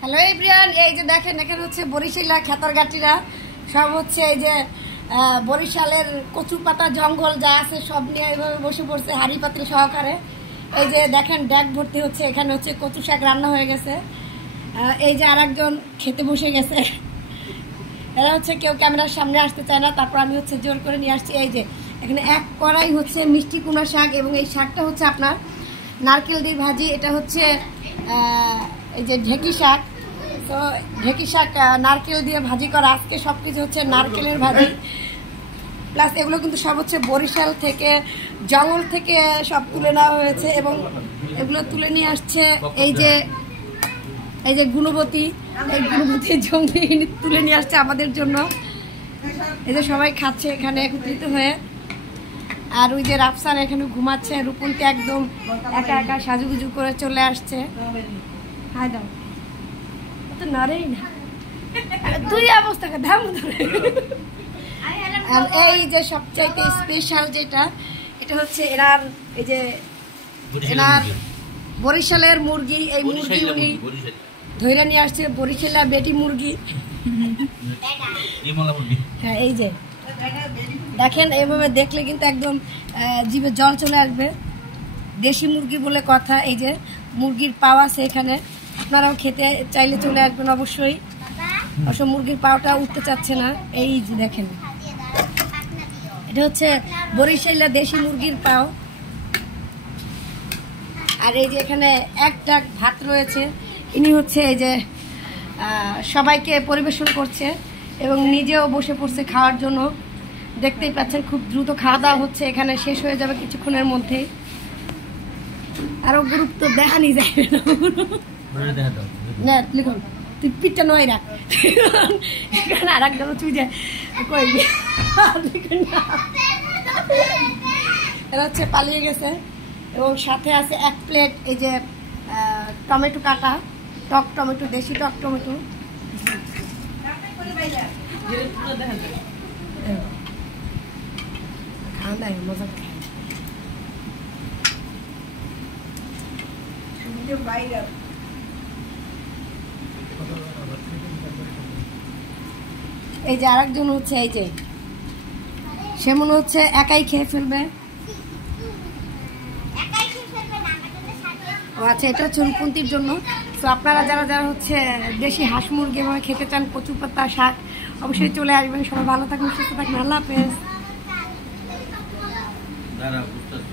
Hello everyone, এই যে দেখেন এখানে হচ্ছে বরিশালা খেতরঘাটিরা সব হচ্ছে এই যে বরিশালের কচু পাতা জঙ্গল যা আছে সব নিয়ে এইভাবে বসে পড়ছে হাঁড়ি পাত্রে সহকারে। এই যে দেখেন ড্যাগ ভর্তি হচ্ছে, এখানে হচ্ছে কচু শাক রান্না হয়ে গেছে। এই যে আরেকজন খেতে বসে গেছে। এরা হচ্ছে কেউ ক্যামেরার সামনে আসতে চায় না, তারপর আমি হচ্ছে জোর করে নিয়ে আসছি। এই যে এখানে এক কড়াই হচ্ছে মিষ্টি কুমড়া শাক, এবং এই শাকটা হচ্ছে আপনার নারকেল দিয়ে ভাজি। এটা হচ্ছে এই যে ঢেঁকি শাক। তো ঢেঁকি শাক নারকেল দিয়ে ভাজি করা। আজকে সব কিছু হচ্ছে নারকেলের ভাজি, প্লাস এগুলো কিন্তু সব হচ্ছে বরিশাল থেকে জঙ্গল থেকে সব তুলে নেওয়া হয়েছে, এবং এগুলো তুলে নিয়ে আসছে এই যে গুণবতী, এই গুণবতী জমি তুলে নিয়ে আসছে আমাদের জন্য। এই যে সবাই খাচ্ছে এখানে একত্রিত হয়ে। আর ওই যে রাফসান এখানে ঘুমাচ্ছে, রূপন্তি একদম একা একা সাজুগুজু করে চলে আসছে। হাই দাও, তো নড়েই না, তুই অবস্থাকে ধাম ধরে। আর এই যে সবচাইতে স্পেশাল যেটা, এটা হচ্ছে এনার এই যে এনার বরিশালের মুরগি। এই মুরগি উনি ধরে নিয়ে আসছে, বরিশালা বেটি মুরগি। হ্যাঁ, এই যে দেখেন, এইভাবে দেখলে কিন্তু একদম জিভে জল চলে আসবে। দেশি মুরগি বলে কথা। এই যে মুরগির পাও আছে এখানে, আপনারাও খেতে চাইলে চলে আসবেন অবশ্যই। অবশ্য মুরগির পাওটা উঠতে চাচ্ছে না। এই যে দেখেন, এটা হচ্ছে বরিশালা দেশি মুরগির পাও। আর এই যে এখানে এক ডাক ভাত রয়েছে। ইনি হচ্ছে এই যে সবাইকে পরিবেশন করছে এবং নিজেও বসে পড়ছে খাওয়ার জন্য। দেখতেই পাচ্ছেন খুব দ্রুত খাওয়া দাওয়া হচ্ছে, এখানে শেষ হয়ে যাবে কিছুক্ষণের মধ্যেই। আরো গুরুত্ব দেখানি যায় না, লিখুন তুই পিঠটা নয় রাখ। এখানে আর একজন তুই যে এরা হচ্ছে পালিয়ে গেছে, এবং সাথে আছে এক প্লেট এই যে টমেটো কাটা, টক টমেটো, দেশি টক টমেটো। খাওয়া দাওয়া মজা খায়। এই যে আরেকজন হচ্ছে এই যে সে মনে হচ্ছে একাই খেয়ে ফেলবে। ও আচ্ছা, এটা হচ্ছে রূপন্তির জন্য। তো আপনারা যারা যারা হচ্ছে দেশি হাঁস মুরগি এভাবে খেতে চান, কচু পাতা শাক, অবশ্যই চলে আসবেন। সবাই ভালো থাকবেন, সুস্থ থাকবেন। আল্লাহ হাফেজ।